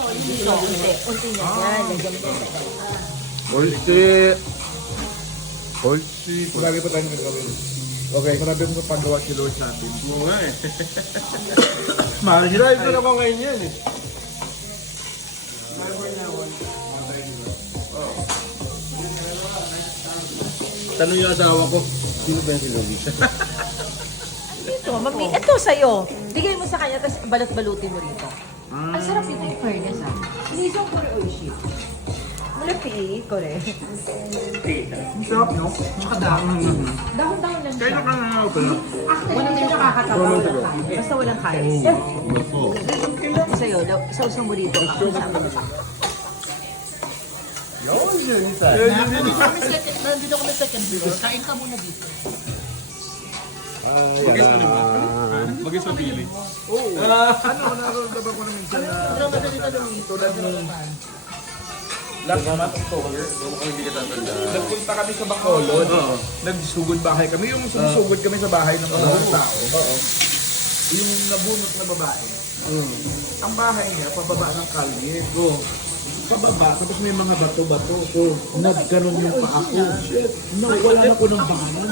solid dito. Unti niya yan. Lagyan mo yan. Polsi. Polsi. Marami pa tayong gagawin. Okay. Marami mo pagawa si Lord sa atin. Oo nga eh. Mahal siya. Drive ko na ko ngayon yan eh. Tanong yung asawa ko, sino ba yung si Luis? Ito sa'yo. Bigay mo sa kanya, tapos balot-balutin mo rito. Ang sarap ito yung fairness ha. Sinisong kore oishi. Mula pi, kore. Ang sarap no? Tsaka dahon. Dahon-dahon lang Kaya siya. ka na ako pala. Walang din nakakatawa, walang kain. Basta walang kain. Ito sa'yo, sausang mo rito. Nandito kami second floor. Kain ka muna dito. Bagay sa lima. Bagay sa pili. Nararamdaman ko na minsan na tulad nung last month, October, Hindi ka tatanda. nagpunta kami sa Bacolod. Nagsugod bahay kami. Yung sumusugod kami sa bahay ng mga tao. Yung nabunot na babae. Ang bahay niya, pababa ng kalye. Pababa, tapos may mga bato-bato. So, nagkaroon yung pa ako. Shit, nawalan ako ng bahanan.